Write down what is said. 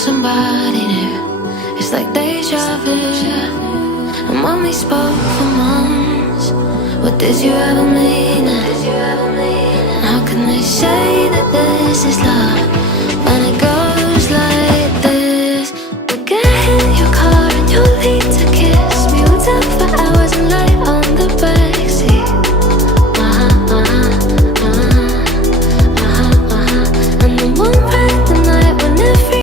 somebody new. It's like deja vu. And when we spoke for months, what did you ever mean? And how can they say that this is love